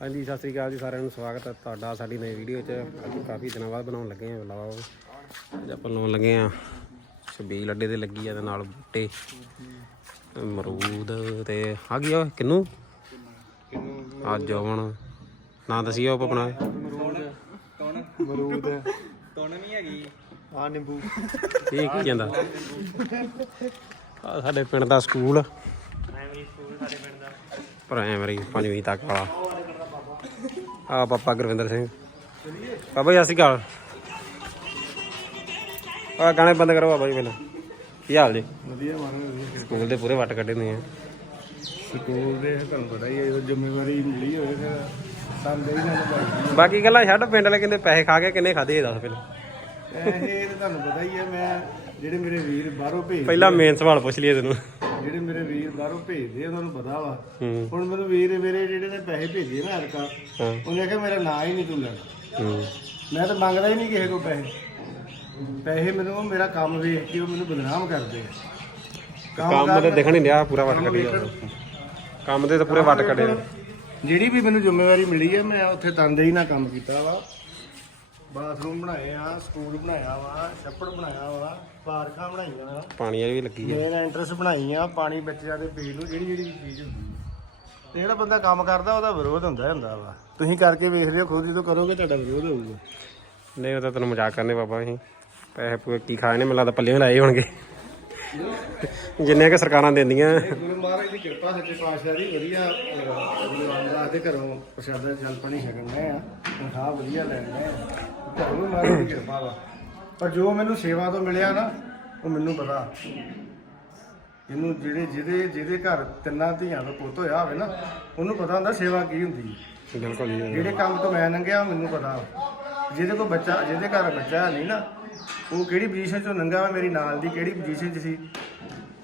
ਹਾਂਜੀ ਸਤਿ ਸ੍ਰੀ ਅਕਾਲ ਜੀ ਸਾਰਿਆਂ ਨੂੰ ਸਵਾਗਤ ਹੈ ਤੁਹਾਡਾ ਸਾਡੀ ਨਵੀਂ ਵੀਡੀਓ 'ਚ ਅੱਜ ਕਾਫੀ ਦਿਨਾਂ ਬਾਅਦ ਬਣਾਉਣ ਲੱਗੇ ਹਾਂ ਵਲੌਗ ਅੱਜ ਆਪਾਂ ਲਾਉਣ ਲੱਗੇ ਹਾਂ ਛਬੀਲ ਅੱਡੇ ਤੇ ਲੱਗੀ ਆ ਤੇ ਨਾਲ ਬੂਟੇ ਅਮਰੂਦ ਤੇ ਆ ਗਿਆ ਕਿੰਨੂ? ਆ ਜਵਣ ਨਾਂ ਦਸੀਓ ਆਪ ਆਪਣਾ। ਮਰੂਦ ਤੁਣ ਵੀ ਹੈਗੀ। ਆ ਨਿੰਬੂ। ਇਹ ਕੀ ਜਾਂਦਾ ਆ ਸਾਡੇ ਪਿੰਡ ਦਾ ਸਕੂਲ। ਪ੍ਰਾਇਮਰੀ ਸਕੂਲ ਸਾਡੇ ਪਿੰਡ ਦਾ। ਪ੍ਰਾਇਮਰੀ ਪੰਜਵੀਂ ਤੱਕ ਵਾਲਾ। ਆ ਪਾਪਾ ਗੁਰਵਿੰਦਰ ਸਿੰਘ। ਬਾਬਾ ਜੀ ਅਸੀਂ ਗੱਲ ਆ ਗਾਣੇ ਬੰਦ ਕਰੋ ਬਾਬਾ ਜੀ ਪਹਿਲਾਂ। ਕੀ ਹਾਲ ਜੀ? ਵਧੀਆ ਮਾਰਨ ਸਕੂਲ ਦੇ ਪੂਰੇ ਵੱਟ ਕੱਢੇ ਨੇ ਆ। ਸਕੂਲ ਦੇ ਤੁਹਾਨੂੰ ਪਤਾ ਹੀ ਹੈ ਜ਼ਿੰਮੇਵਾਰੀ ਮਿਲੀ ਹੋਵੇ ਫਿਰ ਸੰਦੇ ਹੀ ਨਾ ਭਾਈ ਬਾਕੀ ਗੱਲਾਂ ਛੱਡ ਪਿੰਡ ਵਾਲੇ ਕਹਿੰਦੇ ਪੈਸੇ ਖਾ ਕੇ ਕਿੰਨੇ ਖਾਦੇ ਇਹ ਦੱਸ ਪਹਿਲਾਂ। ਇਹ ਤਾਂ ਤੁਹਾਨੂੰ ਪਤਾ ਹੀ ਹੈ ਮੈਂ ਜਿਹੜੇ ਮੇਰੇ ਵੀਰ ਬਾਹਰੋਂ ਭੇਜ ਪਹਿਲਾਂ ਮੇਨ ਸਵਾਲ ਪੁੱਛ ਲਈਏ ਤੈਨੂੰ। ਜਿਹੜੇ ਮੇਰੇ ਵੀਰ ਬਾਹਰੋਂ ਭੇਜਦੇ ਆ, ਉਹਨਾਂ ਨੂੰ ਪਤਾ ਵਾ। ਹੂੰ। ਹੁਣ ਮੈਨੂੰ ਵੀਰ ਮੇਰੇ ਜਿਹੜੇ ਨੇ ਪੈਸੇ ਭੇਜੇ ਨਾ ਹਰਕਾ ਹਾਂ। ਉਹਨੇ ਕਿਹਾ ਮੇਰਾ ਨਾਂ ਹੀ ਨਹੀਂ ਤੂੰ ਲੈਣਾ। ਹੂੰ। ਮੈਂ ਤਾਂ ਮੰਗਦਾ ਹੀ ਨਹੀਂ ਕਿਸੇ ਕੋਲ ਪੈਸੇ। ਪੈਸੇ ਮੈਨੂੰ ਉਹ ਮੇਰਾ ਕੰਮ ਵੇਖ ਕੇ ਉਹ ਮੈਨੂੰ ਬਦਨਾਮ ਕਰਦੇ ਆ। ਕੰਮ ਤੇ ਦਿਖਣ ਨਹੀਂ ਰਿਹਾ ਪੂਰਾ ਵੱਟ ਕੱਢੀ ਜਾਂਦਾ ਕੰਮ ਦੇ ਤਾਂ ਪੂਰੇ ਵੱਟ ਕੱਢੇ। ਜਿਹੜੀ ਵੀ ਮੈਨੂੰ ਜ਼ਿੰਮੇਵਾਰੀ ਮਿਲੀ ਹੈ ਮੈਂ ਉੱਥੇ ਤਨਦੇਹੀ ਨਾਲ ਕੰਮ ਕੀਤਾ ਵਾ। ਬਾਥਰੂਮ ਬਣਾਏ ਆ ਸਕੂਲ ਬਣਾਇਆ ਵਾ ਛੱਪੜ ਬਣਾਇਆ ਵਾ ਪਾਰਕਾਂ ਬਣਾਈਆਂ ਵਾ। ਪਾਣੀ ਵਾਲੀ ਵੀ ਲੱਗੀ ਆ। ਮੇਨ ਐਂਟਰਸ ਬਣਾਈ ਆ ਪਾਣੀ ਬੱਚਿਆਂ ਦੇ ਪੀਣ ਨੂੰ ਜਿਹੜੀ ਜਿਹੜੀ ਵੀ ਚੀਜ਼ ਹੁੰਦੀ ਹੈ ਤੇ ਜਿਹੜਾ ਬੰਦਾ ਕੰਮ ਕਰਦਾ ਉਹਦਾ ਵਿਰੋਧ ਹੁੰਦਾ ਹੀ ਹੁੰਦਾ ਵਾ। ਤੁਸੀਂ ਕਰਕੇ ਵੇਖ ਲਿਓ ਖੁਦ ਜਦੋਂ ਕਰੋਗੇ ਤੁਹਾਡਾ ਵਿਰੋਧ ਹੋਊਗਾ। ਨਹੀਂ ਉਹ ਤਾਂ ਤੈਨੂੰ ਮਜ਼ਾਕ ਕਰਨੇ ਬਾਬਾ ਅਸੀਂ। ਪੈਸੇ ਪੂਰੇ ਕੀ ਖਾਏ ਨੇ ਮੈਨੂੰ ਲੱਗਦਾ ਪੱਲੇ ਲਾਏ ਹੋਣਗੇ। ਜਿੰਨੇ ਕਿ ਸਰਕਾਰਾਂ ਦਿੰਦੀਆਂ। ਗੁਰੂ ਮਹਾਰਾਜ ਦੀ ਕਿਰਪਾ ਸੱਚੇ ਪਾਤਸ਼ਾਹ ਦੀ ਵਧੀਆ ਗੁਰੂ ਰਾਮਦਾਸ ਦੇ ਘਰੋਂ ਪ੍ਰਸ਼ਾਦਾ ਜਲ ਪਾਣੀ ਛਕਣਾ ਆ। ਤਨਖਾਹ ਵਧੀਆ ਲੈਣਾ ਆ। ਗੁਰੂ ਮਹਾਰਾਜ ਦੀ ਕਿਰਪਾ ਵਾ। ਪਰ ਜੋ ਮੈਨੂੰ ਸੇਵਾ ਤੋਂ ਮਿਲਿਆ ਨਾ ਉਹ ਮੈਨੂੰ ਪਤਾ। ਇਹਨੂੰ ਜਿਹੜੇ ਜਿਹਦੇ ਜਿਹਦੇ ਘਰ ਤਿੰਨਾਂ ਧੀਆਂ ਦਾ ਪੁੱਤ ਹੋਇਆ ਹੋਵੇ ਨਾ ਉਹਨੂੰ ਪਤਾ ਹੁੰਦਾ ਸੇਵਾ ਕੀ ਹੁੰਦੀ ਹੈ। ਬਿਲਕੁਲ ਜੀ ਜਿਹੜੇ ਕੰਮ ਤੋਂ ਮੈਂ ਲੰਘਿਆ ਉਹ ਮੈਨੂੰ ਪਤਾ। ਜਿਹਦੇ ਕੋਲ ਬੱਚਾ ਜਿਹਦੇ ਘਰ ਬੱਚਾ ਨਹੀਂ ਨਾ ਉਹ ਕਿਹੜੀ ਪੋਜੀਸ਼ਨ ਚੋਂ ਲੰਘਿਆ ਵਾ ਮੇਰੀ ਨਾਲ ਦੀ ਕਿਹੜੀ ਪੋਜੀਸ਼ਨ 'ਚ ਸੀ?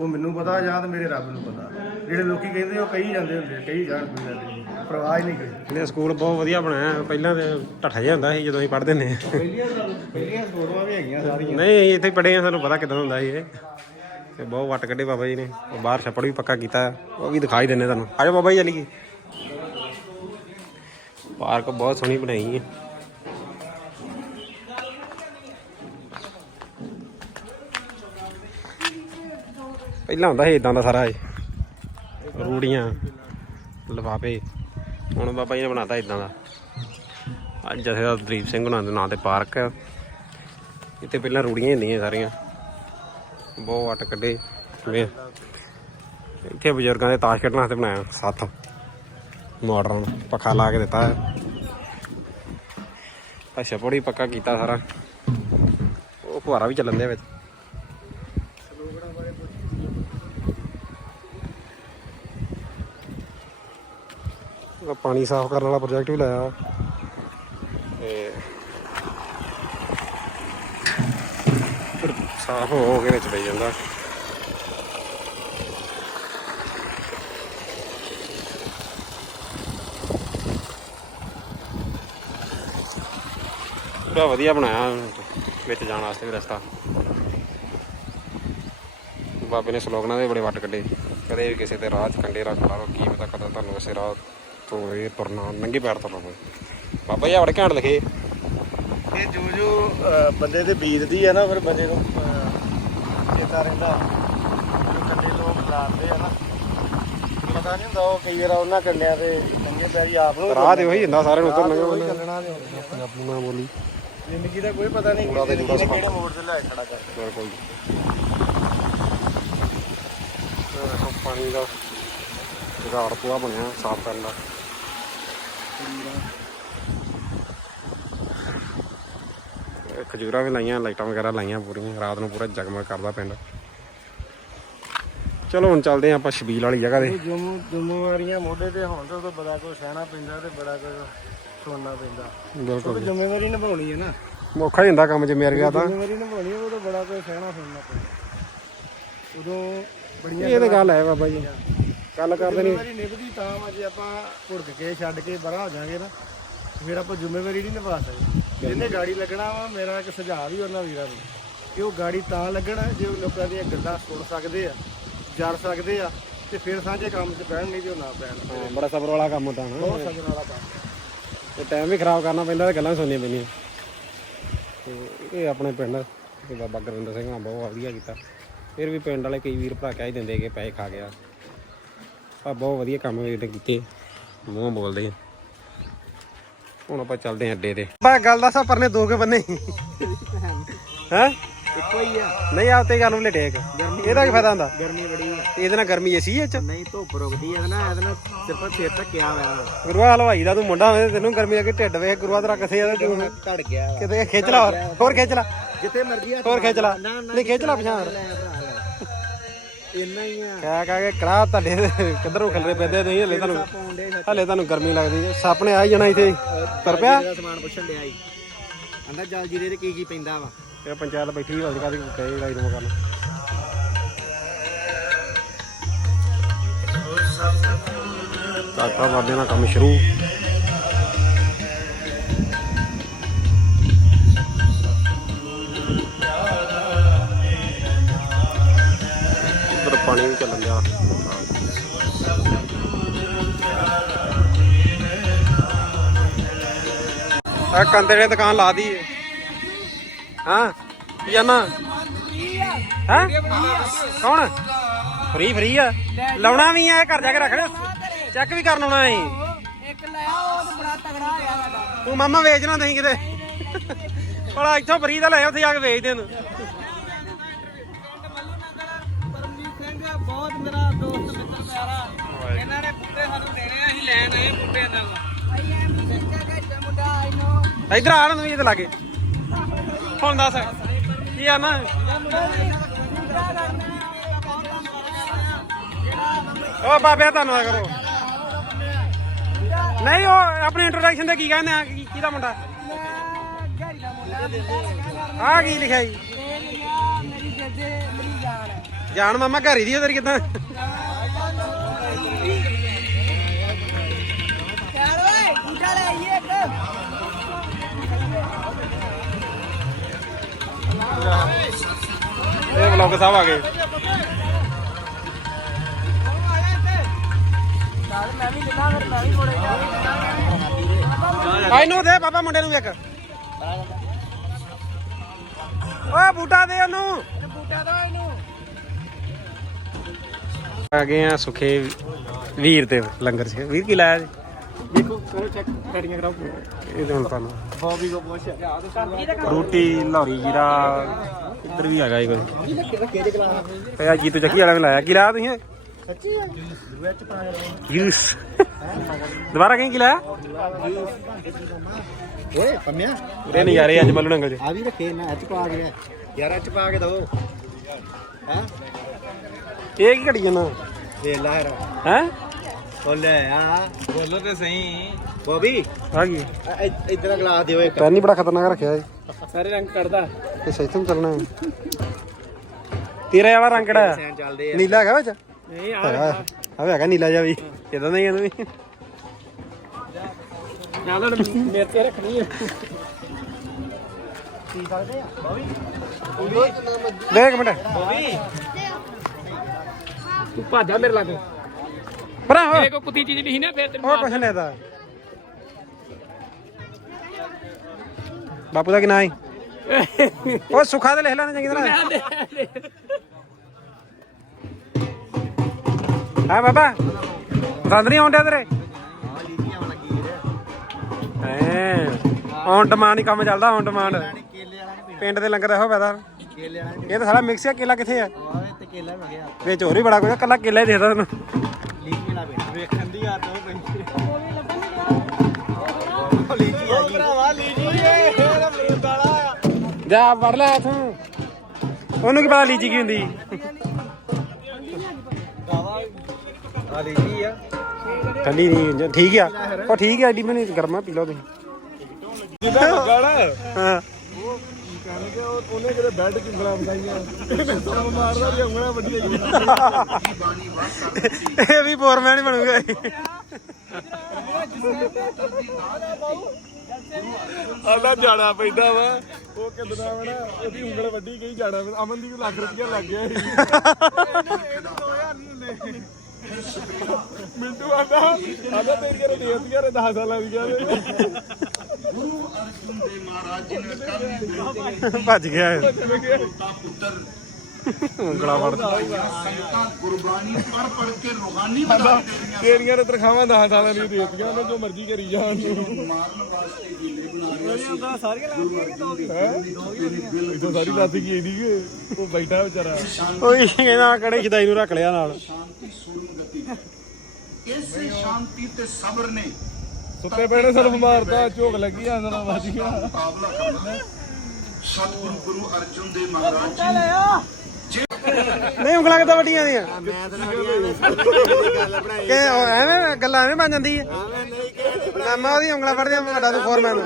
ਉਹ ਮੈਨੂੰ ਪਤਾ ਜਾਂ ਤਾਂ ਮੇਰੇ ਰੱਬ ਨੂੰ ਪਤਾ। ਜਿਹੜੇ ਲੋਕੀ ਕਹਿੰਦੇ ਉਹ ਕਹੀ ਜਾਂਦੇ ਹੁੰਦੇ ਆ, ਕਹੀ ਜਾਣ ਕੋਈ ਗੱਲ ਨਹੀਂ ਪਰਵਾਹ ਹੀ ਨਹੀਂ ਕੋਈ ਇਹ ਸਕੂਲ ਬਹੁਤ ਵਧੀਆ ਬਣਾਇਆ ਪਹਿਲਾਂ ਤੇ ਢੱਠਾ ਜਿਹਾ ਹੁੰਦਾ ਸੀ ਜਦੋਂ ਅਸੀਂ ਪੜ੍ਹਦੇ ਨੇ ਪਹਿਲੀਆਂ ਪਹਿਲੀਆਂ ਫੋਟੋਆਂ ਵੀ ਹੈਗੀਆਂ ਸਾਰੀਆਂ। ਨਹੀਂ ਅਸੀਂ ਇੱਥੇ ਪੜ੍ਹੇ ਆ ਸਾਨੂੰ ਪਤਾ ਕਿਦਾਂ ਹੁੰਦਾ ਸੀ ਇਹ। ਤੇ ਬਹੁਤ ਵੱਟ ਕੱਢੇ ਬਾਬਾ ਜੀ ਨੇ ਉਹ ਬਾਹਰ ਛੱਪੜ ਵੀ ਪੱਕਾ ਕੀਤਾ ਉਹ ਵੀ ਦਿਖਾਈ ਦਿੰਨੇ ਤੁਹਾਨੂੰ। ਆਜੋ ਬਾਬਾ ਜੀ ਚੱਲੀਏ। ਪਾਰਕ ਬਹੁਤ ਸੋਹਣੀ ਬਣਾਈ ਹੈ। ਪਹਿਲਾਂ ਹੁੰਦਾ ਸੀ ਇਦਾਂ ਦਾ ਸਾਰਾ ਇਹ। ਰੂੜੀਆਂ, ਲਿਫਾਫੇ। ਹੁਣ ਬਾਬਾ ਜੀ ਨੇ ਬਣਾਤਾ ਇਦਾਂ ਦਾ। ਅੱਜ ਜਥੇਦਾਰ ਦਲੀਪ ਸਿੰਘ ਹੁਣਾਂ ਦੇ ਨਾਂ ਤੇ ਪਾਰਕ ਹੈ ਇੱਥੇ ਪਹਿਲਾਂ ਰੂੜੀਆਂ ਹੁੰਦੀਆਂ ਸਾਰੀਆਂ। ਬਹੁਤ ਵੱਟ ਕੱਢੇ। ਵੇ ਇੱਥੇ ਬਜ਼ੁਰਗਾਂ ਦੇ ਤਾਸ਼ ਖੇਡਣ ਵਾਸਤੇ ਬਣਾਇਆ ਸੱਥ। ਮਾਡਰਨ ਪੱਖਾ ਲਾ ਕੇ ਦਿੱਤਾ। ਹੈ ਅੱਛਾ ਬੜੀ ਪੱਕਾ ਕੀਤਾ ਸਾਰਾ। ਉਹ ਫੁਹਾਰਾ ਵੀ ਚੱਲਣ ਦੇ ਵਿੱਚ। ਪਾਣੀ ਸਾਫ਼ ਕਰਨ ਵਾਲਾ ਪ੍ਰੋਜੈਕਟ ਵੀ ਲਾਇਆ। ਤੇ ਸਾਫ਼ ਹੋ ਕੇ ਵਿੱਚ ਪਈ ਜਾਂਦਾ। ਪੂਰਾ ਵਧੀਆ ਬਣਾਇਆ ਵਿੱਚ ਜਾਣ ਵਾਸਤੇ ਵੀ ਰਸਤਾ। ਬਾਬੇ ਨੇ ਸਲੋਗਨਾਂ ਦੇ ਬੜੇ ਵੱਟ ਕੱਢੇ। ਕਦੇ ਵੀ ਕਿਸੇ ਤੇ ਰਾਹ 'ਚ ਕੰਡੇ ਰੱਖ ਲਾ ਲਓ, ਕੀ ਪਤਾ ਕਦੋਂ ਤੁਹਾਨੂੰ ਕਿਸੇ ਰਾਹ ਤੋਂ ਇਹ ਤੁਰਨਾ ਨੰਗੇ ਪੈਰ ਤੁਰਨਾ ਪਵੇ ਬਾਬਾ ਜੀ ਘੈਂਟ ਲਿਖੇ। ਇਹ ਜੋ ਜੋ ਬੰਦੇ ਤੇ ਬੀਤਦੀ ਆ ਨਾ ਫਿਰ ਬੰਦੇ ਨੂੰ ਚੇਤਾ ਰਹਿੰਦਾ। ਜੋ ਕੰਡੇ ਲੋਕ ਲਾਉਂਦੇ ਆ ਨਾ ਪਤਾ ਨਹੀਂ ਹੁੰਦਾ ਉਹ ਕਈ ਵਾਰ ਉਹਨਾਂ ਕੰਡਿਆਂ ਤੇ ਨੰਗੇ ਪੈਰੀ ਆਪ ਨੂੰ ਰਾਹ ਤੇ ਉਹੀ ਹੁੰਦਾ ਸਾਰਿਆਂ ਨੂੰ ਉਧਰ ਉਹੀ ਲੰਘੋ ਚੱਲਣਾ ਤੇ ਹੁੰਦਾ। ਪੰਜਾਬੀ ਨਾਲ ਬੋਲੀ। ਜ਼ਿੰਦਗੀ ਦਾ ਕੋਈ ਪਤਾ ਨਹੀਂ ਕੂੜਾ ਤੇ ਕਿ ਜੂੜਾ ਜ਼ਿੰਦਗੀ ਨੇ ਕਿਹੜੇ ਮੋੜ ਤੇ ਲੈ ਖੜਾ ਕਰ। ਬਿਲਕੁਲ ਦੇਖੋ ਪਾਣੀ ਦਾ ਜਗਾੜ ਪੂਰਾ ਬਣਿਆ ਸਾਫ਼ ਕਰਨ ਦਾ। ਖਜੂਰਾਂ। ਵੀ ਲਾਈਆਂ ਲਾਈਟਾਂ ਵਗੈਰਾ ਲਾਈਆਂ ਪੂਰੀਆਂ। ਰਾਤ ਨੂੰ ਪੂਰਾ ਜਗਮਗ ਕਰਦਾ ਪਿੰਡ। ਚਲੋ ਹੁਣ ਚੱਲਦੇ ਹਾਂ ਆਪਾਂ ਛਬੀਲ ਵਾਲੀ ਜਗ੍ਹਾ ਤੇ। ਜੁਮ ਜ਼ਿੰਮੇਵਾਰੀਆਂ ਮੋਢੇ ਤੇ ਹੋਣ ਤਾਂ ਬੜਾ ਕੁਝ ਸਹਿਣਾ ਪੈਂਦਾ ਤੇ ਬੜਾ ਕੁਝ ਸੁਣਨਾ ਪੈਂਦਾ। ਬਿਲਕੁਲ ਉਹ ਜ਼ਿੰਮੇਵਾਰੀ ਨਿਭਾਉਣੀ ਹੈ ਨਾ। ਮੌਖਾ ਹੀ ਹੁੰਦਾ ਕੰਮ ਗਿਆ ਤਾਂ। ਜ਼ਿੰਮੇਵਾਰੀ ਨਿਭਾਉਣੀ ਹੈ ਉਦੋਂ ਬੜਾ ਕੁਝ ਸਹਿਣਾ ਸੁਣਨਾ ਪੈਂਦਾ। ਉਦੋਂ ਬੜੀਆਂ ਇਹ ਤਾਂ ਗੱਲ ਹੈ ਬਾਬਾ ਜੀ। ਗੱਲ ਕਰਦੇ ਨਹੀਂ ਜ਼ਿੰਮੇਵਾਰੀ ਨਿਭਦੀ ਤਾਂ ਵਾ ਜੇ ਆਪਾਂ ਭੁੜਕ ਕੇ ਛੱਡ ਕੇ ਬੜਾ ਹੋ ਜਾਾਂਗੇ ਨਾ ਫਿਰ ਆਪਾਂ ਜ਼ਿੰਮੇਵਾਰੀ ਨਹੀਂ ਨਿਭਾ ਸਕਦੇ। ਜਿਹਨੇ ਗਾੜੀ ਲੱਗਣਾ ਵਾ ਮੇਰਾ ਇੱਕ ਸੁਝਾਅ ਵੀ ਉਹਨਾਂ ਵੀਰਾਂ ਨੂੰ ਕਿ ਉਹ ਗਾੜੀ ਤਾਂ ਲੱਗਣ ਜੇ ਉਹ ਲੋਕਾਂ ਦੀਆਂ ਗੱਲਾਂ ਸੁਣ ਸਕਦੇ ਆ ਜਰ ਸਕਦੇ ਆ ਤੇ ਫਿਰ ਸਾਂਝੇ ਕੰਮ 'ਚ ਬਹਿਣ ਨਹੀਂ ਤੇ ਉਹ ਨਾ ਬਹਿਣ। ਬੜਾ ਸਬਰ ਵਾਲਾ ਕੰਮ ਹੁੰਦਾ ਨਾ। ਬਹੁਤ ਸਬਰ ਵਾਲਾ ਕੰਮ। ਤੇ ਟਾਈਮ ਵੀ ਖਰਾਬ ਕਰਨਾ ਪੈਂਦਾ ਤੇ ਗੱਲਾਂ ਸੁਣਨੀਆਂ ਪੈਂਦੀਆਂ। ਤੇ ਇਹ ਆਪਣੇ ਪਿੰਡ ਤੇ ਬਾਬਾ ਗੁਰਵਿੰਦਰ ਸਿੰਘ ਨਾਲ ਬਹੁਤ ਵਧੀਆ ਕੀਤਾ। ਫਿਰ ਵੀ ਪਿੰਡ ਵਾਲੇ ਕਈ ਵੀਰ ਭਰਾ ਕਹਿ ਹੀ ਦਿੰਦੇ ਕਿ ਪੈਸੇ ਖਾ ਗਿਆ। ਆ ਬਹੁਤ ਵਧੀਆ ਕੰਮ ਇਹਨੇ ਕੀਤੇ। ਮੂੰਹ ਬੋਲਦੇ ਆ। ਹੁਣ ਆਪਾਂ ਚੱਲਦੇ ਆਂ ਅੱਡੇ ਤੇ। ਬਾ ਗੱਲ ਦੱਸ ਪਰ ਨੇ ਦੋ ਕੇ ਬੰਨੇ ਹੈ? ਇੱਕੋ ਹੀ ਆ। ਨਹੀਂ ਆ ਤੇ ਗੱਲ ਨੂੰ ਲਟੇਕ ਇਹਦਾ ਕੀ ਫਾਇਦਾ ਹੁੰਦਾ? ਗਰਮੀ ਬੜੀ ਆ। ਇਹਦੇ ਨਾਲ ਗਰਮੀ ਏਸੀ ਇਹ ਚ? ਨਹੀਂ ਧੁੱਪ ਰੁਕਦੀ ਆ ਨਾ ਇਹਦੇ ਨਾਲ ਸਿਰਫ ਸਿਰ ਟੱਕਿਆ ਹੋਇਆ ਗੁਰੂਆ ਹਲਵਾਈ ਦਾ ਤੂੰ ਮੁੰਡਾ ਹੋਵੇ ਤੈਨੂੰ ਗਰਮੀ ਲੱਗੇ ਢਿੱਡ ਵੇਖ ਗੁਰੂਆ ਤੇਰਾ ਕਿੱਥੇ ਆ ਤੇ ਘੜ ਗਿਆ। ਕਿਤੇ ਖਿੱਚ ਲਾ ਹੋਰ ਖਿੱਚ ਲਾ। ਜਿੱਥੇ ਮਰਜ਼ੀ ਹੱਥ ਹੋਰ ਖਿੱਚ ਲਾ। ਨਹੀਂ ਖਿੱਚ ਲਾ ਪਛਾਣ। ਇੰਨਾ ਹੀ ਆ। ਕਹਿ ਕਹਿ ਕੇ ਕੜਾ ਤੁਹਾਡੇ ਕਿੱਧਰੋਂ ਖਿਲਰੇ ਪੈਂਦੇ ਨਹੀਂ ਹਲੇ ਤੁਹਾਨੂੰ ਪਾਉਂਦੇ ਹਲੇ ਤੁਹਾਨੂੰ ਗਰਮੀ ਲੱਗਦੀ ਹੈ। ਸੱਪ ਨੇ ਆ ਹੀ ਜਾਣਾ ਇੱਥੇ। ਤਰ ਪਿਆ? ਦਾ ਸਮਾਨ ਪੁੱਛਣ ਡਿਆ ਸੀ। ਕਹਿੰਦਾ ਜਲ ਜੀਰੇ ਤੇ ਕੀ ਕੀ ਪੈਂਦਾ ਵਾ। ਇਹ ਪੰਚਾਇਤ ਬੈਠੀ ਹੋਈ ਕਾਦੀ ਕਹੇ ਰਾਈ ਨੂੰ ਕਰਨ। ਕਾਕਾ ਬਾਬੇ ਨਾਲ ਕੰਮ ਸ਼ੁਰੂ। ਚੱਲਣ ਦਿਆ। ਆ ਕੰਦੇ ਨੇ ਦੁਕਾਨ ਲਾ ਦੀ ਹਾਂ, ਕੀ ਜਾਨਾ? ਹਾਂ? ਕੌਣ? ਫਰੀ ਫਰੀ ਆ? ਲਾਉਣਾ ਵੀ ਆ, ਘਰ ਜਾ ਕੇ ਰੱਖਣਾ ਚੈੱਕ ਵੀ ਕਰਨ ਆਉਣਾ ਅਸੀਂ। ਇੱਕ ਲਿਆ ਉਹ ਤਾਂ ਬੜਾ ਤਗੜਾ ਆ ਤੂੰ ਮਾਮਾ ਵੇਚਣਾ ਨਹੀਂ ਕਿਤੇ। ਭਲਾ ਇੱਥੋਂ ਫਰੀ ਦਾ ਲੈ ਉੱਥੇ ਜਾ ਕੇ ਵੇਚ ਦੇ ਨੂੰ ਲੈਣ ਆਏ ਦਾ ਇਧਰ ਆ ਨਾ ਤੂੰ ਇਹਦੇ ਲਾਗੇ ਹੁਣ ਦੱਸ ਕੀ ਆ ਨਾ ਓ ਬਾਬਿਆ ਧੰਨਵਾਦ ਕਰੋ। ਨਹੀਂ ਉਹ ਆਪਣੀ ਇੰਟਰੋਡਕਸ਼ਨ ਤੇ ਕੀ ਕਹਿੰਦੇ ਆ? ਕੀ- ਕਿਹਦਾ ਮੁੰਡਾ? ਗਾੜੀ ਦਾ ਮੁੰਡਾ ਆ ਕੀ ਲਿਖਿਆ ਜੀ? ਇਹ ਲਿਆ ਮੇਰੀ ਜੱਜੇ ਮੇਰੀ ਜਾਨ ਹੈ। ਜਾਨ ਮਾਮਾ ਘਰ ਹੀ ਦੀ ਉਧਰ ਕਿਦਾਂ? ਇਹ ਵਲੌਗ ਸਾਹਿਬ ਆ ਗਏ। ਚੱਲ ਮੈਂ ਦੇ, ਬਾਬਾ ਮੁੰਡੇ ਨੂੰ ਇੱਕ ਓਏ ਬੂਟਾ ਦੇ ਉਹਨੂੰ। ਬੂਟਾ ਦੋ ਇਹਨੂੰ ਆ ਗਏ ਆ ਸੁਖੇ ਵੀਰ ਤੇ ਲੰਗਰ ਚ। ਵੀਰ ਕੀ ਲਾਇਆ ਜੀ? ਦੇਖੋ ਕਰੋ ਚੈੱਕ ਕਰਾਓ ਇਹ ਰੋਟੀ ਲਾਹੌਰੀ ਜੀਰਾ ਇੱਧਰ ਵੀ ਹੈਗਾ ਜੀ ਕੋਈ। ਕਿਹੜਾ ਕਿਹਦੇ ਗਲਾਸ ਤੇ ਆ ਜੀਤੂ ਚੱਕੀ ਵਾਲਾ ਵੀ ਲਾਇਆ। ਕੀ ਲਾਇਆ ਤੁਸੀਂ? ਸੱਚੀ ਵਿੱਚ ਯੂਸ ਦੁਬਾਰਾ ਕਹੀਂ ਕੀ ਲਾਇਆ? ਓਏ ਪੰਮਿਆ। ਇਹ ਨਜ਼ਾਰੇ ਅੱਜ ਮੱਲੂ ਨੰਗਲ ਚ। ਆ ਵੀ ਰੱਖੇ ਨਾ ਅੱਜ ਪਾ ਕੇ ਯਾਰ ਅੱਜ ਪਾ ਕੇ ਦੋ ਹਾਂ? ਇਹ ਕੀ ਘੜੀ ਜਾਣਾ ਦੇ ਲਾ ਰ ਹੈ? ਬੋਲੇ ਆ। ਬੋਲੋ ਤੇ ਸਹੀ। ਬੋਬੀ ਆ ਗਈ ਇਧਰ ਗਲਾਸ ਦਿਓ ਇੱਕ। ਪੈਨ ਹੀ ਬੜਾ ਖਤਰਨਾਕ ਰੱਖਿਆ ਹੈ ਸਾਰੇ ਰੰਗ ਕੱਢਦਾ। ਤੋਂ ਚੱਲਣਾ ਹੈ। ਤੇਰੇ ਵਾਲਾ ਰੰਗ ਕਿਹੜਾ ਹੈ? ਚੱਲਦੇ ਆ। ਨੀਲਾ ਹੈਗਾ ਵਿੱਚ? ਨਹੀਂ ਆ ਵੀ ਹੈਗਾ ਨੀਲਾ ਜਿਹਾ ਵੀ। ਇਦਾਂ ਦਾ ਹੀ ਇਹਨੂੰ ਵੀ। ਨਾਲ ਮੇਰੇ ਤੇ ਰੱਖਣੀ ਹੈ ਦੇ ਇੱਕ ਮਿੰਟ। ਤੂੰ ਭਾਜਾ ਮੇਰੇ ਲਾਗੋਂ। ਭਰਾ ਹੋ ਕੋ ਕੁੱਤੀ ਚੀਜ਼ ਨਹੀਂ ਨਾ ਫੇਰ ਉਹ ਕੁਛ ਨਹੀਂ ਦਾ ਬਾਪੂ ਦਾ ਕੀ ਨਾਂ ਹੈ ਉਹ ਸੁਖਾ ਤੇ ਲਿਖ ਲੈਣਾ ਚੰਗੀ ਤਰ੍ਹਾਂ। ਹਾਂ ਬਾਬਾ? ਪਸੰਦ ਨਹੀਂ ਆਉਂਦਾ ਤੇਰੇ? ਐ ਔਨ ਡਿਮਾਂਡ ਹੀ ਕੰਮ ਚੱਲਦਾ ਔਨ ਡਿਮਾਂਡ ਕੇਲੇ ਵਾਲਾ ਨਹੀਂ ਪਿੰਡ ਦੇ ਲੰਗਰ ਇਹੋ ਪੈਦਾ ਕੇਲੇ ਵਾਲਾ ਇਹ ਤਾਂ ਸਾਰਾ ਮਿਕਸ ਹੈ ਕੇਲਾ ਕਿੱਥੇ ਆ? ਤੇ ਕੇਲਾ ਹੋ ਗਿਆ। ਵਿੱਚ ਹੋਰ ਵੀ ਬੜਾ ਕੁਝ ਕੱਲਾ ਕੇਲਾ ਹੀ ਦੇਦਾ ਤੈਨੂੰ। ਲੀਚੀ ਵਾਲਾ ਬੈਠਾ ਵੇਖਣ ਦੀ ਆਦਤ ਹੋ ਪਈ ਲੀਚੀ ਆ ਗਈ ਭਰਾਵਾ ਲੀਚੀ ਏ। ਇਹਦਾ ਮਰੂਦ ਵਾਲਾ ਆ। ਜਾ ਵੜ ਲੈ ਇਥੋਂ। ਉਹਨੂੰ ਕੀ ਪਤਾ ਲੀਚੀ ਕੀ ਹੁੰਦੀ। ਆ ਲੀਚੀ ਆ। ਠੰਡੀ ਨਹੀਂ ਠੀਕ ਆ। ਉਹ ਠੀਕ ਆ ਐਡੀ ਨਹੀਂ ਗਰਮਾ ਪੀ ਲਓ ਤੁਸੀਂ। ਜਿੱਦਾਂ ਹਾਂ। ਕਹਿੰਦੇ ਉਹ ਉਹਨੇ ਕਿਤੇ ਬੈੱਡ ਚ ਉਂਗਲਾਂ ਬਤਾਈਆਂ ਸਭ ਮਾਰਦਾ ਵੀ ਉਂਗਲਾਂ ਵੱਡੀਆਂ ਇਹ ਵੀ ਫੋਰਮੈਨ ਹੀ ਬਣੂਗਾ ਆਲਾ ਜਾਣਾ ਪੈਂਦਾ ਵਾ। ਉਹ ਕਿਦਨਾ ਵਾ ਨਾ ਉਹਦੀ ਉਂਗਲ ਵੱਡੀ ਗਈ ਜਾਣਾ ਅਮਨ ਦੀ ਵੀ ਲੱਖ ਰੁਪਇਆ ਲੱਗ ਗਿਆ ਸੀ। 2000 ਨੂੰ ਲੈ ਮਿੰਟੂ ਆਂਦਾ ਆਂਦਾ ਤੇਰੀਆਂ ਨੇ ਦੇਤੀਆਂ ਨੇ 10 ਸਾਲਾਂ ਦੀਆਂ ਨੇ ਭੱਜ ਗਿਆ ਇਹ। ਉਂਗਲਾ ਫੜ ਆਂਦਾ ਤੇਰੀਆਂ ਨੇ ਤਨਖਾਹਾਂ 10 ਸਾਲਾਂ ਦੀਆਂ ਦੇਤੀਆਂ ਉਹਨੇ ਜੋ ਮਰਜ਼ੀ ਕਰੀ ਜਾਣ। ਇਦੋਂ ਸਾਰੀ ਰਾਤੀ ਕੀ ਦੀ ਉਹ ਬੈਠਾ ਵਿਚਾਰਾ। ਓਏ ਕਹਿੰਦਾ ਕੜੇ ਖਿਦਾਈ ਨੂੰ ਰੱਖ ਲਿਆ ਨਾਲ। ਇਸੇ ਸ਼ਾਂਤੀ ਤੇ ਸਬਰ ਨੇ ਸੁੱਤੇ ਪੈਣੇ ਸਰਫ ਮਾਰਦਾ ਝੋਕ ਲੱਗੀ ਆਂਦਾ ਨਾ ਵਾਜੀਆਂ ਮੁਕਾਬਲਾ ਕਰਨਾ ਹੈ। ਸਤਿਗੁਰੂ ਗੁਰੂ ਅਰਜਨ ਦੇਵ ਮਹਾਰਾਜ ਜੀ ਨਹੀਂ ਉਂਗਲਾਂ ਕਿੱਦਾਂ ਵੱਡੀਆਂ ਦੀਆਂ ਕਿ ਉਹ ਐਵੇਂ ਗੱਲਾਂ ਐਵੇਂ ਬਣ ਜਾਂਦੀ ਹੈ ਮਾਮਾ ਉਹਦੀ ਉਂਗਲਾਂ ਫੜਦੇ ਵੱਡਾ ਤੂੰ ਫੋਰਮੈਨ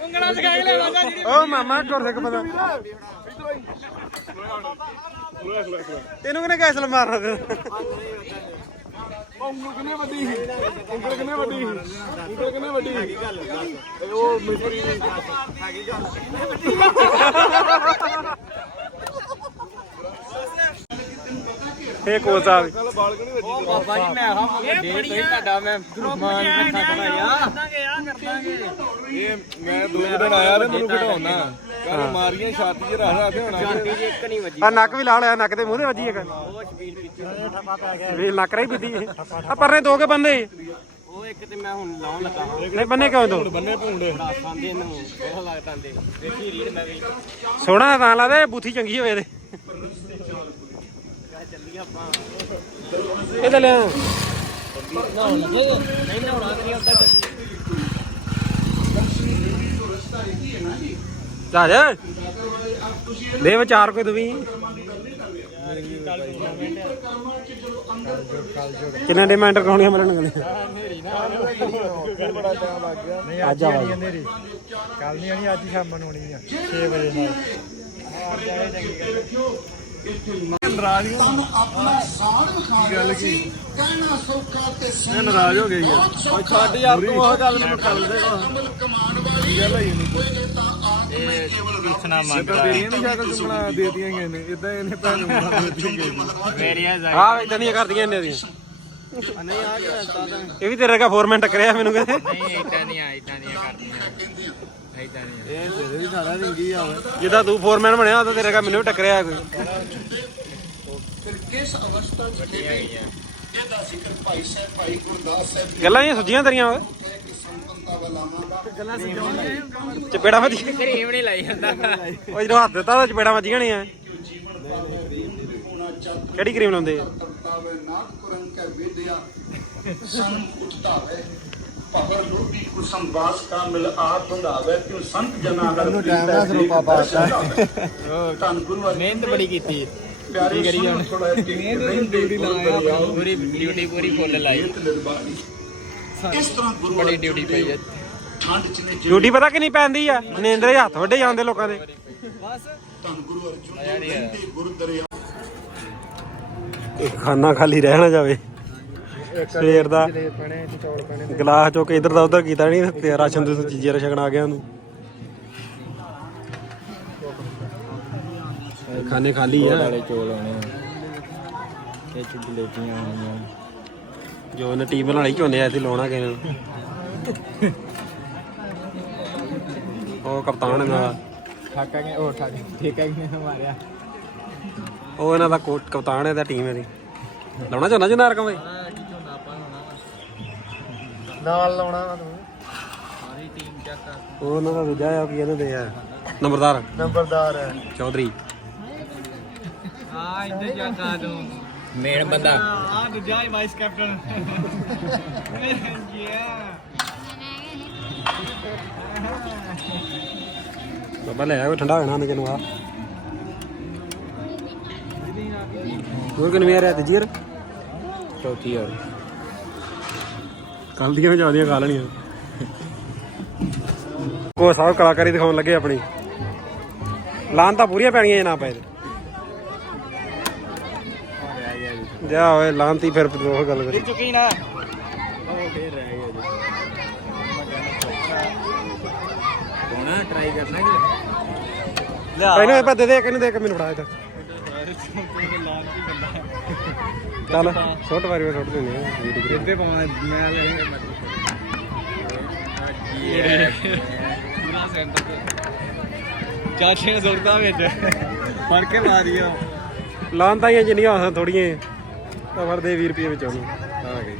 ਉਂਗਲਾਂ ਸਿਖਾ ਕੇ ਲਿਆਵਾਂਗਾ ਜੀ ਓ ਮਾਮਾ ਟੁਰ ਸਿੱਕ ਪਤਾ ਤੈਨੂੰ ਕਿਹਨੇ ਕੈਸਲ ਮਾਰਨਾ ਤੇ ਉਂਗਲ ਕਿੰਨੇ ਵੱਡੀ ਸੀ? ਉਂਗਲ ਕਿੰਨੇ ਵੱਡੀ ਸੀ? ਉਂਗਲ ਕਿੰਨੇ ਵੱਡੀ ਸੀ? ਉਹ ਮਿਸਤਰੀ ਦੀ ਇਹ ਕੋਚ ਸਾਹਿਬ। ਬਾਬਾ ਜੀ ਮੈਂ ਆਹ ਇਹ ਬੜੀਆਂ ਤੁਹਾਡਾ ਮੈਂ ਮਾਨ ਇਕੱਠਾ ਕਰਾਇਆ ਕਰਦਾਂਗੇ ਆ ਕਰਦਾਂਗੇ ਇਹ ਮੈਂ ਦੋ ਕੁ ਦਿਨ ਆਇਆ ਤੇ ਮੈਨੂੰ ਘਟਾਉਣਾ। ਕੱਲ ਮਾਰੀਆਂ ਛਾਤੀ 'ਚ ਰੱਖ ਰੱਖ ਹੋਣਾ। ਛਾਤੀ ਇੱਕ ਨਹੀਂ ਵੱਜੀ। ਆ ਨੱਕ ਵੀ ਲਾ ਲਿਆ ਨੱਕ ਤੇ ਮੂੰਹ ਤੇ ਵੱਜੀ ਇੱਕ। ਉਹ ਸ਼ਬੀਰ ਵਿੱਚ ਵੀ ਨੱਕ ਰਹੀ ਪੀਤੀ ਆ ਪਰਨੇ ਦੋ ਕੇ ਬੰਦੇ। ਉਹ ਇੱਕ ਤੇ ਮੈਂ ਹੁਣ ਲਾਉਣ ਲੱਗਾ ਹਾਂ। ਨਹੀਂ ਬੰਨੇ ਕਿਉਂ ਦੋ? ਬੰਨੇ ਭੁੰਡੇ। ਬੜਾ ਖਾਂਦੇ ਇਹਨੂੰ ਬਹੁਤ ਲੱਗਦਾ ਦੇ ਵੇਖੀ ਰੀੜ ਮੈਂ ਵੀ। ਸੋਹਣਾ ਤਾਂ ਲਾ ਦੇ ਬੂਥੀ ਚੰਗੀ ਹੋਵੇ ਇਹਦੇ ਇਹ ਤਾਂ ਲਿਆ ਨਹਾਉਣ ਦੇ ਵਿਚਾਰ ਕੋਈ ਤੂੰ ਕਿੰਨੇ ਡਿਮਾਂਡ ਕਰਾਉਣੀ ਆ ਮਰਨ ਗਲੇ? ਅੱਜ ਆ ਬਾਈ ਕੱਲ ਨਹੀਂ ਆਣੀ ਅੱਜ ਸ਼ਾਮ ਨੂੰ ਆਣੀ ਆ 6 ਵਜੇ ਨਾਲ। ਨਾਰਾਜ਼ੀਆਂ ਤੁਹਾਨੂੰ ਆਪਣਾ ਸਾੜ ਵਿਖਾ ਰਿਹਾ ਸੀ ਕਹਿਣਾ ਸੌਖਾ ਤੇ ਸੀ ਨਾਰਾਜ਼ ਹੋ ਗਈ ਆ। ਓਏ ਛੱਡ ਯਾਰ ਤੂੰ ਉਹ ਗੱਲ ਮੈਨੂੰ ਕਰ ਦੇ ਕਮਲ ਕਮਾਨ ਵਾਲੀ। ਗੱਲ ਹੀ ਨਹੀਂ ਕੋਈ ਤਾਂ ਆਤਮ ਨੇ ਕੇਵਲ ਰੱਬ ਪੁੱਛਣਾ ਤਾਂ ਤੇਰੀਆਂ ਨਹੀਂ ਸ਼ਕਲ ਚੁੰਮਣਾ ਦੇਤੀਆਂ ਗਏ ਨੇ ਇਦਾਂ ਇਹਨੇ ਭੈਣ ਨੂੰ ਬਣਾ ਦਿੱਤੀਆਂ ਗਏ ਨੇ ਮੇਰੀਆਂ ਆ ਇਦਾਂ ਦੀਆਂ ਕਰਦੀਆਂ ਇਹਨੇ ਦੀਆਂ। ਨਹੀਂ ਆ ਗਿਆ ਤਾਂ ਇਹ ਵੀ ਤੇਰੇ ਕਾ ਫੋਰਮੈਨ ਟੱਕਰਿਆ ਮੈਨੂੰ ਕਹਿੰਦੇ। ਨਹੀਂ ਇਦਾਂ ਨਹੀਂ ਆ ਇਦਾਂ ਨਹੀਂ ਕਰਦੀਆਂ। ਇਦਾਂ ਨਹੀਂ ਇਹ ਤੇਰੇ ਵੀ ਸਾਰਾ ਰਿੰਗੀ ਆ ਓਏ। ਜਿੱਦਾਂ ਤੂੰ ਫੋਰਮੈਨ ਬਣਿਆ ਤਾਂ ਤੇਰੇ ਕਾ ਮੈਨੂੰ ਵੀ ਟੱਕਰਿਆ ਕੋਈ। ਫਿਰ ਕਿਸ ਅਵਸਥਾ ਚ ਹੋਵੇ ਇਹਦਾ ਜ਼ਿਕਰ ਭਾਈ ਸਾਹਿਬ ਭਾਈ ਗੁਰਦਾਸ ਸਾਹਿਬ ਜੀ ਗੱਲਾਂ ਹੀ ਸੁੱਜੀਆਂ ਤੇਰੀਆਂ ਓਏ। ਨੇ ਦਾ ਚਪੇੜਾ ਵੱਜੀ ਕਰੀਮ ਨਹੀਂ ਲਾਈ ਜਾਂਦਾ। ਉਹ ਜਦੋਂ ਹੱਥ ਦਿੱਤਾ ਤਾਂ ਚਪੇੜਾ ਵੱਜੀਆਂ ਨਹੀਂ ਆ ਕਿਹੜੀ ਕਰੀਮ ਲਾਉਂਦੇ ਆ? ਸੰਨ ਉਚਤਾਵੇ ਭਵਰ ਲੋਭੀ ਕੁਸਮ ਬਾਸ ਕਾ ਮਿਲ ਆਪ ਬੰਧਾਵੇ ਕਿਉ ਸੰਤ ਜਨਾ ਹਰ ਨੂੰ ਟਾਈਮ ਦਾ ਸਰੂਪਾ ਪਾਤਾ। ਧੰਨ ਗੁਰੂ ਮਿਹਨਤ ਬੜੀ ਕੀਤੀ। ਪਿਆਰੇ ਥੋੜਾ ਡਿਊਟੀ ਲਾਇਆ ਪੂਰੀ ਡਿਊਟੀ ਪੂਰੀ ਫੁੱਲ ਲਾਈ। ਇਸ ਤਰ੍ਹਾਂ ਗੁਰੂ ਬੜੀ ਡਿਊਟੀ ਪਈ ਹੈ ਠੰਡ ਚ ਨੇ ਡਿਊਟੀ ਪਤਾ ਕਿੰਨੀ ਪੈਂਦੀ ਆ? ਨੇਂਦਰੇ ਹੱਥ ਵੱਡੇ ਜਾਂਦੇ ਲੋਕਾਂ ਦੇ। ਧੰਨ ਗੁਰੂ ਅਰਜਨ ਦੇਵ ਦੇ ਗੁਰੂ ਦਰਿਆ ਇਹ ਖਾਨਾ ਖਾਲੀ ਰਹਿ ਨਾ ਜਾਵੇ। ਸਵੇਰ ਦਾ ਗਲਾਸ ਚੋਂ ਕੇ ਇਧਰ ਦਾ ਉਧਰ ਕੀਤਾ ਨਹੀਂ ਤੇ ਰਾਸ਼ਨ ਦੇ ਚੀਜ਼ੇ ਰਛਕਣ ਆ ਗਿਆ ਉਹਨੂੰ। ਖਾਨੇ ਖਾਲੀ ਆ। ਚੌਲ ਆਣੇ ਇਹ ਚ ਜਲੇਬੀਆਂ ਆਣੀਆਂ ਜੋ ਉਹਨੇ ਟੀਮ ਬਣਾਣੀ ਝੋਨੇ ਐਸੀ ਲਾਉਣਾ ਕਿਸੇ ਨੂੰ। ਉਹ ਕਪਤਾਨ ਦਾ ਠਾਕਾ ਕੇ ਉਹ ਠਾਕਾ ਠੇਕਾ ਕਿਨੇ ਮਾਰਿਆ। ਉਹ ਇਹਨਾਂ ਦਾ ਕੋਟ ਕਪਤਾਨ ਹੈ ਦਾ ਟੀਮ ਇਹਦੀ। ਲਾਉਣਾ ਝੋਨਾ ਜਨਾ ਰਕਮ ਵੇ ਨਾਲ ਲਾਉਣਾ ਤੂੰ। ਉਹ ਉਹਨਾਂ ਦਾ ਦੂਜਾ ਆ ਕੀ ਕਹਿੰਦੇ ਦੇ ਆ? ਨੰਬਰਦਾਰ। ਨੰਬਰਦਾਰ ਹੈ। ਚੌਧਰੀ। ਆ ਇੱਧਰ ਜਾ ਕਾ ਦੋ ਮੇਨ ਬੰਦਾ। ਆ ਦੂਜਾ ਵਾਈਸ ਕੈਪਟਨ ਬਾਬਾ ਲੈ ਆ ਕੋਈ ਠੰਡਾ ਹੋਣਾ ਨਿਕਲ ਨੂੰ ਆ। ਹੋਰ ਕਿੰਨੇ ਆ ਰਿਹਾ ਤੇ ਜੀਰ ਚੌਥੀ ਯਾਰ ਕੱਲ ਦੀਆਂ ਵੀ ਜ਼ਿਆਦੀਆਂ ਖਾ ਲੈਣੀਆਂ। ਕੋ ਸਾਹਿਬ ਕਲਾਕਾਰੀ ਦਿਖਾਉਣ ਲੱਗੇ ਆਪਣੀ। ਲਾਨ ਤਾਂ ਪੂਰੀਆਂ ਪੈਣੀਆਂ ਜੇ ਨਾ ਪਏ ਤੇ। ਜਾ ਓਏ ਲਾਂਤੀ ਫਿਰ ਉਹ ਗੱਲ ਕਰੀ। ਚੁੱਕੀ ਨਾ। ਹੋਣਾ ਟਰਾਈ ਕਰਨਾ ਪਹਿਲਾਂ ਇਹ ਪਾ ਦੇ ਦੇ ਕਿਹਨੂੰ ਦੇ ਕੇ ਮੈਨੂੰ ਫੜਾ ਇੱਧਰ ਚੱਲ ਛੋਟ ਵਾਰੀ ਮੈਂ ਛੋਟ ਦਿੰਦੇ ਆ ਵੀਡੀਓ ਗ੍ਰੇਡ ਇੱਥੇ ਪਾਉਣਾ ਮੈਂ ਲੈ ਪੂਰਾ ਸੈਂਟਰ ਤੇ। ਚਾਚੇ ਨੇ ਸੁੱਟਦਾ ਵਿੱਚ। ਫੜ ਕੇ ਮਾਰੀਓ ਲਾਂਤਾਈਆਂ ਜਿੰਨੀਆਂ ਹੋਣ ਥੋੜੀਆਂ ਤਾਂ ਫੜਦੇ 20 ਰੁਪਏ ਵਿੱਚ ਉਹਨੂੰ। ਆ ਗਈ।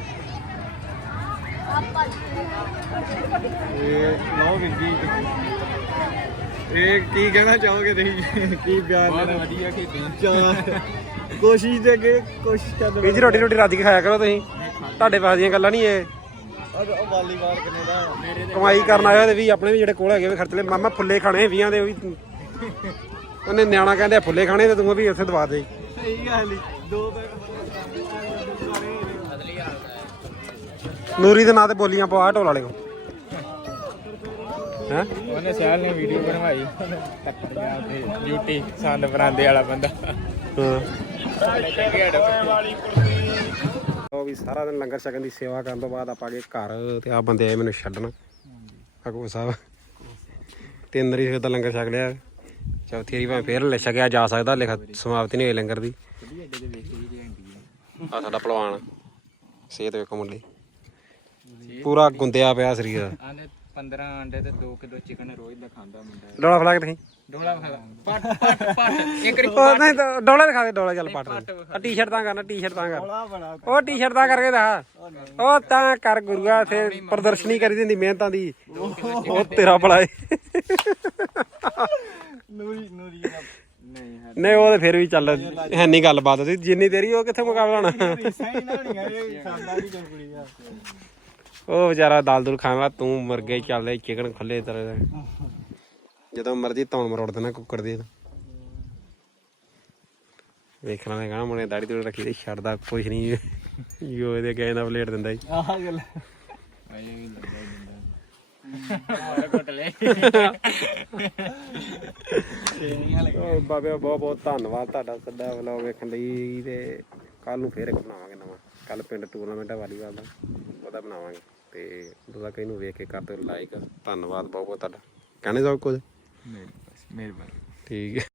ਇਹ ਲਓ ਵੀਰ ਜੀ। ਇਹ ਕੀ ਕਹਿਣਾ ਚਾਹੋਗੇ ਤੁਸੀਂ? ਕੀ ਬਿਆਨ ਬਹੁਤ ਦੇਣਾ? ਵਧੀਆ ਖੇਡੀ। ਕੋਸ਼ਿਸ਼ ਦੇ ਅੱਗੇ ਕੋਸ਼ਿਸ਼ ਕਰਦੇ ਵੀਰ ਜੀ ਰੋਟੀ ਰੋਟੀ ਰੱਜ ਕੇ ਖਾਇਆ ਕਰੋ ਤੁਸੀਂ। ਤੁਹਾਡੇ ਪਾਸ ਦੀਆਂ ਗੱਲਾਂ ਨਹੀਂ ਇਹ। ਉਹ ਵਾਲੀਬਾਲ ਕਿੰਨੇ ਦਾ? ਮੇਰੇ ਕਮਾਈ ਕਰਨ ਆਏ ਹੋਏ ਵੀ ਆਪਣੇ ਵੀ ਜਿਹੜੇ ਕੋਲ ਹੈਗੇ ਵੀ ਖਰਚ ਲੈ ਮਾਮਾ ਫੁੱਲੇ ਖਾਣੇ 20 ਦੇ ਉਹ ਵੀ ਉਹਨੇ ਨਿਆਣਾ ਕਹਿੰਦੇ ਫੁੱਲੇ ਖਾਣੇ ਤੇ ਤੂੰ ਵੀ ਉੱਥੇ ਦਵਾ ਦੇ। ਸਹੀ ਗੱਲ। ਦੋ ਬੈਗ ਨੂਰੀ ਦੇ ਨਾਂ ਤੇ ਬੋਲੀਆਂ ਪਵਾ ਢੋਲ ਵਾਲੇ ਕੋ। ਹੈ? ਉਹਨੇ ਸਹਿਲ ਨੇ ਵੀਡੀਓ ਬਣਵਾਈ। ਟੱਕਰ ਗਿਆ ਤੇ ਡਿਊਟੀ ਸੰਦ ਬਰਾਂਦੇ ਵਾਲਾ ਬੰਦਾ। ਹਾਂ। ਚੰਗੇ ਹੜ ਉਹ ਵੀ ਸਾਰਾ ਦਿਨ ਲੰਗਰ ਛਕਣ ਦੀ ਸੇਵਾ ਕਰਨ ਤੋਂ ਬਾਅਦ ਆਪਾਂ ਗਏ ਘਰ ਤੇ ਆ ਬੰਦੇ ਆਏ ਮੈਨੂੰ ਛੱਡਣ। ਅਕੋ ਸਾਹਿਬ। ਤਿੰਨ ਰੀ ਦਾ ਲੰਗਰ ਛਕ ਲਿਆ। ਚੌਥੀ ਵਾਰੀ ਭਾਵੇਂ ਫੇਰ ਲੈ ਛਕਿਆ ਜਾ ਸਕਦਾ ਲਿਖ ਸਮਾਪਤੀ ਨਹੀਂ ਹੋਈ ਲੰਗਰ ਦੀ। ਆ। ਸਾਡਾ ਪਹਿਲਵਾਨ ਸਿਹਤ ਵੇਖੋ ਮੁੰਡੇ ਪੂਰਾ ਗੁੰਦਿਆ ਪਿਆ ਸਰੀਰ। ਆਂਦੇ 15 ਅੰਡੇ ਤੇ 2 ਕਿਲੋ ਚਿਕਨ ਰੋਜ਼ ਦਾ ਖਾਂਦਾ ਮੁੰਡਾ ਡੋਲਾ ਫਲਾ ਕੇ ਦੇਖੀ ਡੋਲਾ ਖਾ ਪੱਟ ਪੱਟ ਪੱਟ। ਇੱਕ ਉਹ ਨਹੀਂ ਤਾਂ ਡੋਲਾ ਦਿਖਾ ਦੇ ਡੋਲਾ ਚੱਲ ਪੱਟ ਆ ਟੀ-ਸ਼ਰਟ ਤਾਂ ਕਰਨਾ ਟੀ-ਸ਼ਰਟ ਤਾਂ ਕਰ। ਉਹ ਟੀ-ਸ਼ਰਟ ਤਾਂ ਕਰਕੇ ਦਿਖਾ। ਉਹ ਤਾਂ ਕਰ ਗੁਰੂਆ ਤੇ ਪ੍ਰਦਰਸ਼ਨੀ ਕਰੀ ਦਿੰਦੀ ਮਿਹਨਤਾਂ ਦੀ। ਉਹ ਤੇਰਾ ਭਲਾ ਏ। ਨੂਰੀ ਨੂਰੀ ਦਾ ਨਹੀਂ ਹੈ ਨਹੀਂ ਉਹ ਤੇ ਫਿਰ ਵੀ ਚੱਲ ਹੈ ਨਹੀਂ ਗੱਲਬਾਤ ਸੀ ਜਿੰਨੀ ਤੇਰੀ ਉਹ ਕਿੱਥੇ ਮੁਕਾਬਲਾ ਹੋਣਾ ਉਹ ਵਿਚਾਰਾ ਦਾਲ ਦੂਲ ਖਾਣ ਵਾਲਾ ਤੂੰ ਮਰ ਗਿਆ ਚੱਲਦੇ ਚਿਕਨ ਖੁੱਲੇ ਤਰ ਜਦੋਂ ਮਰਜ਼ੀ ਤੌਣ ਮਰੋੜ ਦੇਣਾ ਕੁੱਕੜ ਦੇ। ਵੇਖਣਾ ਨੇ ਕਹਣਾ ਮੁੰਡੇ ਦਾੜੀ ਤੂੜ ਰੱਖੀ ਤੇ ਛੱਡਦਾ ਕੁਛ ਨਹੀਂ। ਯੋ ਇਹਦੇ ਗਏ ਦਾ ਪਲੇਟ ਦਿੰਦਾ ਸੀ ਆਹ ਗੱਲ। ਉਹ ਬਾਬੇ ਬਹੁਤ ਬਹੁਤ ਧੰਨਵਾਦ ਤੁਹਾਡਾ ਸੱਦਾ ਵਲੌਗ ਵੇਖਣ ਲਈ ਤੇ ਕੱਲ ਨੂੰ ਫੇਰ ਇੱਕ ਬਣਾਵਾਂਗੇ ਨਵਾਂ। ਕੱਲ ਪਿੰਡ ਟੂਰਨਾਮੈਂਟ ਹੈ ਵਾਲੀਬਾਲ ਦਾ ਉਹਦਾ ਬਣਾਵਾਂਗੇ। ਤੇ ਉਹਦਾ ਕਈ ਨੂੰ ਵੇਖ ਕੇ ਕਰ ਦਿਓ ਲਾਈਕ ਧੰਨਵਾਦ ਬਹੁਤ ਬਹੁਤ ਤੁਹਾਡਾ। ਕਹਿਣੇ ਸਭ ਕੁਝ? ਮਿਹਰਬਾਨੀ। ਠੀਕ ਹੈ।